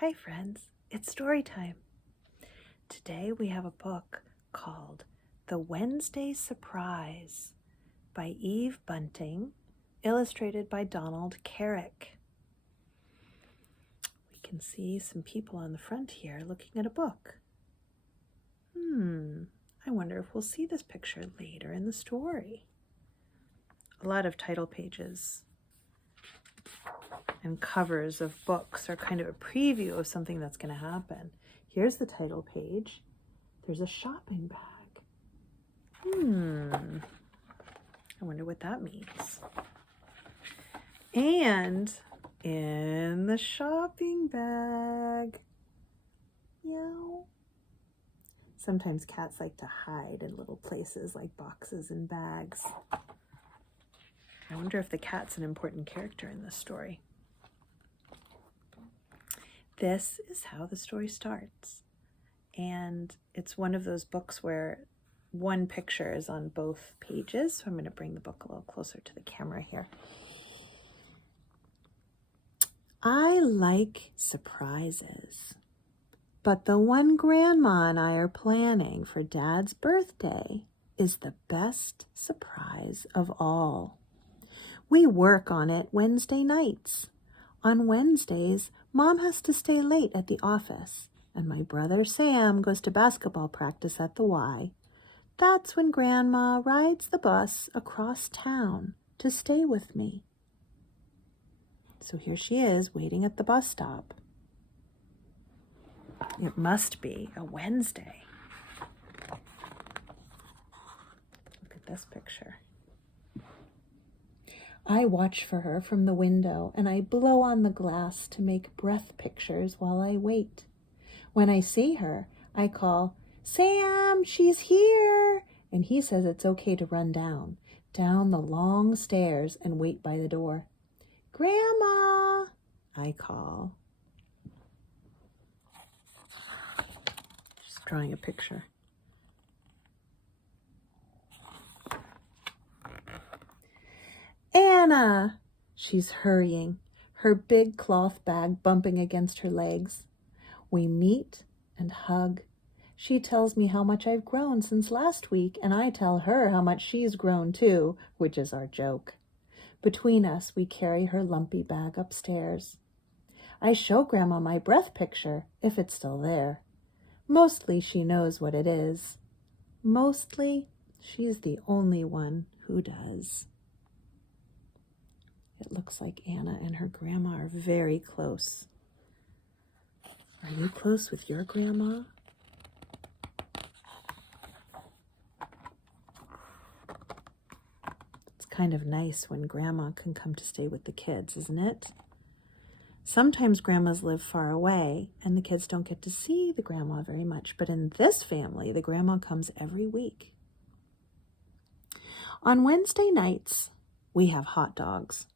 Hi friends, it's story time. Today we have a book called The Wednesday Surprise by Eve Bunting, illustrated by Donald Carrick. We can see some people on the front here looking at a book. I wonder if we'll see this picture later in the story. A lot of title pages and covers of books are kind of a preview of something that's going to happen. Here's the title page. There's a shopping bag. I wonder what that means. And in the shopping bag, meow. Sometimes cats like to hide in little places like boxes and bags. I wonder if the cat's an important character in this story. This is how the story starts. And it's one of those books where one picture is on both pages. So I'm going to bring the book a little closer to the camera here. I like surprises, but the one Grandma and I are planning for Dad's birthday is the best surprise of all. We work on it Wednesday nights. On Wednesdays, Mom has to stay late at the office, and my brother Sam goes to basketball practice at the Y. That's when Grandma rides the bus across town to stay with me. So here she is waiting at the bus stop. It must be a Wednesday. Look at this picture. I watch for her from the window, and I blow on the glass to make breath pictures while I wait. When I see her, I call, "Sam, she's here!" And he says it's okay to run down the long stairs and wait by the door. "Grandma," I call. Just drawing a picture. "Anna!" She's hurrying, her big cloth bag bumping against her legs. We meet and hug. She tells me how much I've grown since last week, and I tell her how much she's grown too, which is our joke. Between us, we carry her lumpy bag upstairs. I show Grandma my breath picture, if it's still there. Mostly she knows what it is. Mostly she's the only one who does. It looks like Anna and her grandma are very close. Are you close with your grandma? It's kind of nice when grandma can come to stay with the kids, isn't it? Sometimes grandmas live far away and the kids don't get to see the grandma very much, but in this family, the grandma comes every week. On Wednesday nights, we have hot dogs.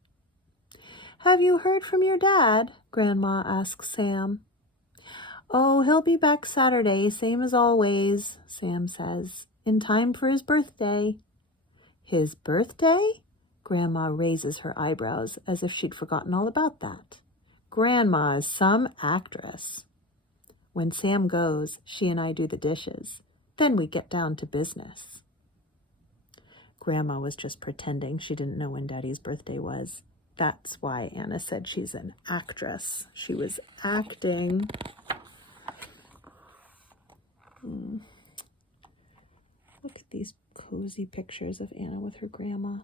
"Have you heard from your dad?" Grandma asks Sam. "Oh, he'll be back Saturday, same as always," Sam says, "in time for his birthday." "His birthday?" Grandma raises her eyebrows as if she'd forgotten all about that. Grandma is some actress. When Sam goes, she and I do the dishes. Then we get down to business. Grandma was just pretending she didn't know when Daddy's birthday was. That's why Anna said she's an actress. She was acting. Look at these cozy pictures of Anna with her grandma.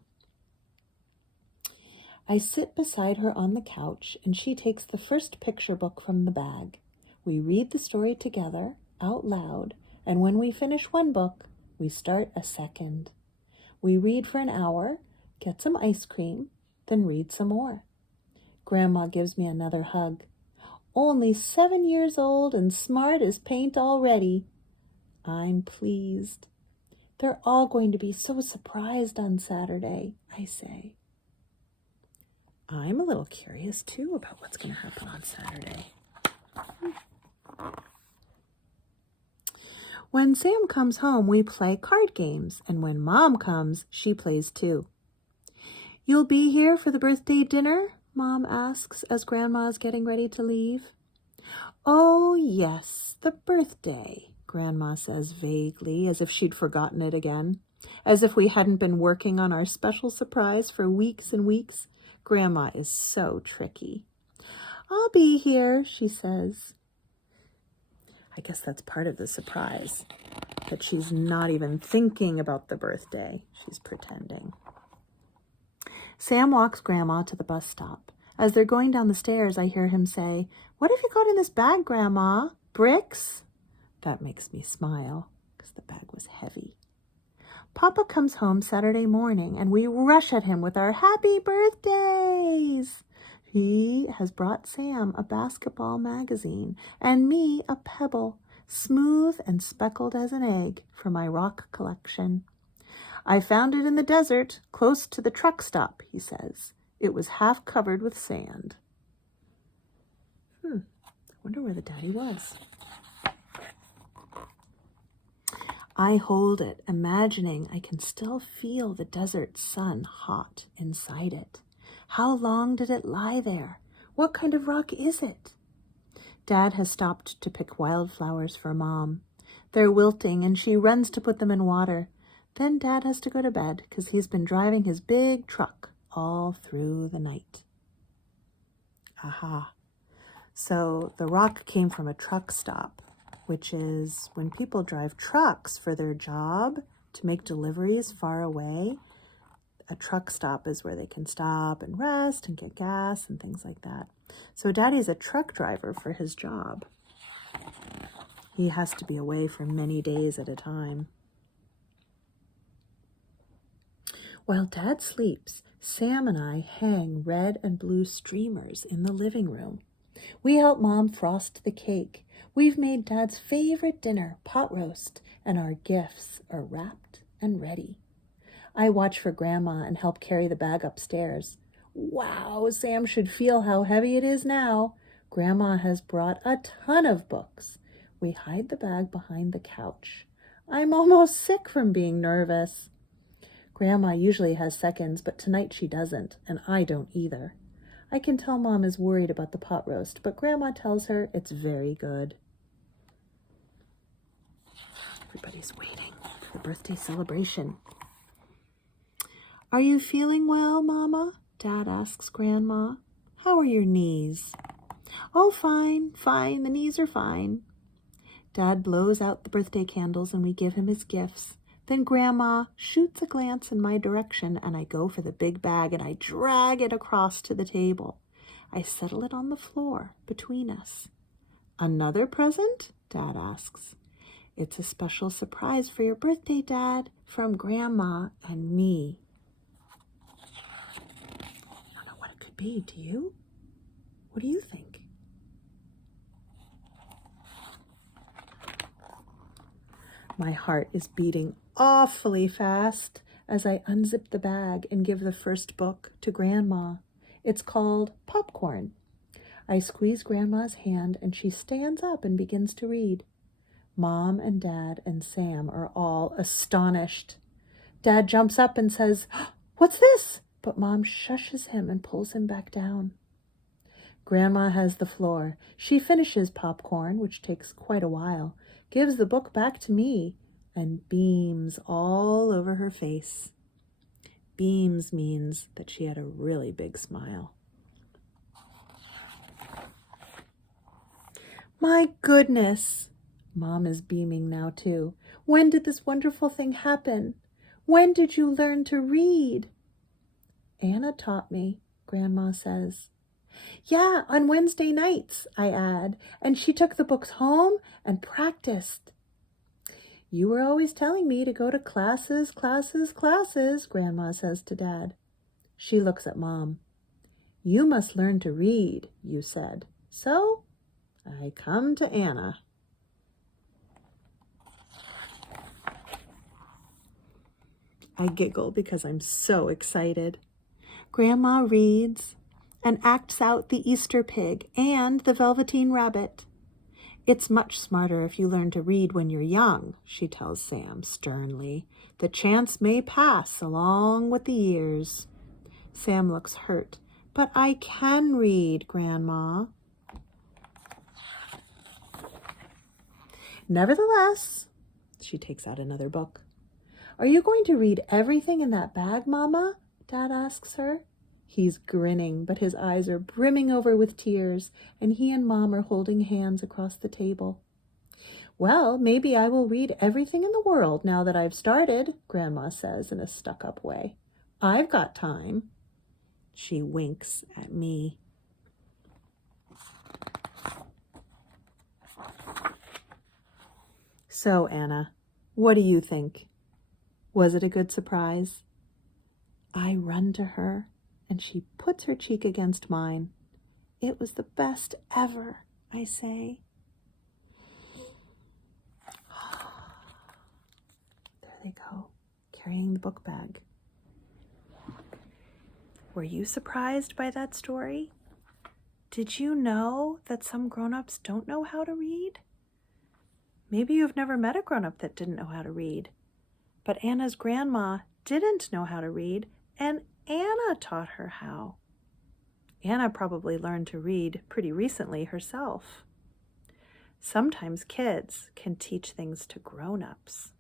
I sit beside her on the couch, and she takes the first picture book from the bag. We read the story together, out loud, and when we finish one book, we start a second. We read for an hour, get some ice cream, then read some more. Grandma gives me another hug. "Only 7 years old and smart as paint already." I'm pleased. "They're all going to be so surprised on Saturday," I say. I'm a little curious too about what's going to happen on Saturday. When Sam comes home, we play card games, and when Mom comes, she plays too. "You'll be here for the birthday dinner?" Mom asks as Grandma is getting ready to leave. Oh, yes, the birthday, Grandma says vaguely, as if she'd forgotten it again. As if we hadn't been working on our special surprise for weeks and weeks. Grandma is so tricky. I'll be here, she says. I guess that's part of the surprise, that she's not even thinking about the birthday. She's pretending. Sam walks Grandma to the bus stop. As they're going down the stairs, I hear him say, "What have you got in this bag, Grandma? Bricks?" That makes me smile, because the bag was heavy. Papa comes home Saturday morning, and we rush at him with our happy birthdays. He has brought Sam a basketball magazine and me a pebble, smooth and speckled as an egg, for my rock collection. I found it in the desert, close to the truck stop, he says. It was half covered with sand. I wonder where the daddy was. I hold it, imagining I can still feel the desert sun hot inside it. How long did it lie there? What kind of rock is it? Dad has stopped to pick wildflowers for Mom. They're wilting, and she runs to put them in water. Then Dad has to go to bed because he's been driving his big truck all through the night. Aha. So the rock came from a truck stop, which is when people drive trucks for their job to make deliveries far away. A truck stop is where they can stop and rest and get gas and things like that. So Daddy's a truck driver for his job. He has to be away for many days at a time. While Dad sleeps, Sam and I hang red and blue streamers in the living room. We help Mom frost the cake. We've made Dad's favorite dinner, pot roast, and our gifts are wrapped and ready. I watch for Grandma and help carry the bag upstairs. Wow, Sam should feel how heavy it is now. Grandma has brought a ton of books. We hide the bag behind the couch. I'm almost sick from being nervous. Grandma usually has seconds, but tonight she doesn't, and I don't either. I can tell Mom is worried about the pot roast, but Grandma tells her it's very good. Everybody's waiting for the birthday celebration. Are you feeling well, Mama? Dad asks Grandma. How are your knees? Oh, fine. The knees are fine. Dad blows out the birthday candles and we give him his gifts. Then Grandma shoots a glance in my direction and I go for the big bag and I drag it across to the table. I settle it on the floor between us. Another present? Dad asks. It's a special surprise for your birthday, Dad, from Grandma and me. I don't know what it could be. Do you? What do you think? My heart is beating awfully fast as I unzip the bag and give the first book to Grandma. It's called Popcorn. I squeeze Grandma's hand and she stands up and begins to read. Mom and Dad and Sam are all astonished. Dad jumps up and says, "What's this?" But Mom shushes him and pulls him back down. Grandma has the floor. She finishes Popcorn, which takes quite a while, gives the book back to me, and beams all over her face. Beams means that she had a really big smile. My goodness! Mom is beaming now too. When did this wonderful thing happen? When did you learn to read? Anna taught me, Grandma says. Yeah, on Wednesday nights, I add, and she took the books home and practiced. You were always telling me to go to classes, Grandma says to Dad. She looks at Mom. You must learn to read, you said. So I come to Anna. I giggle because I'm so excited. Grandma reads and acts out the Easter pig and the Velveteen Rabbit. It's much smarter if you learn to read when you're young, she tells Sam sternly. The chance may pass along with the years. Sam looks hurt. But I can read, Grandma. Nevertheless, she takes out another book. Are you going to read everything in that bag, Mama? Dad asks her. He's grinning, but his eyes are brimming over with tears, and he and Mom are holding hands across the table. Well, maybe I will read everything in the world now that I've started, Grandma says in a stuck-up way. I've got time. She winks at me. So, Anna, what do you think? Was it a good surprise? I run to her, and she puts her cheek against mine. It was the best ever, I say. There they go, carrying the book bag. Were you surprised by that story? Did you know that some grown-ups don't know how to read? Maybe you've never met a grown-up that didn't know how to read. But Anna's grandma didn't know how to read, and Anna taught her how. Anna probably learned to read pretty recently herself. Sometimes kids can teach things to grown-ups.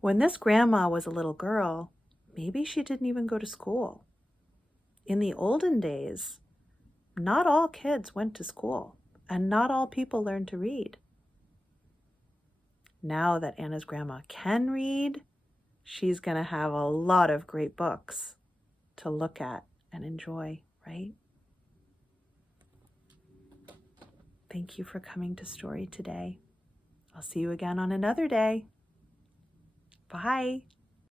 When this grandma was a little girl, maybe she didn't even go to school. In the olden days, not all kids went to school, and not all people learned to read. Now that Anna's grandma can read, she's going to have a lot of great books to look at and enjoy, right? Thank you for coming to Story today. I'll see you again on another day. Bye.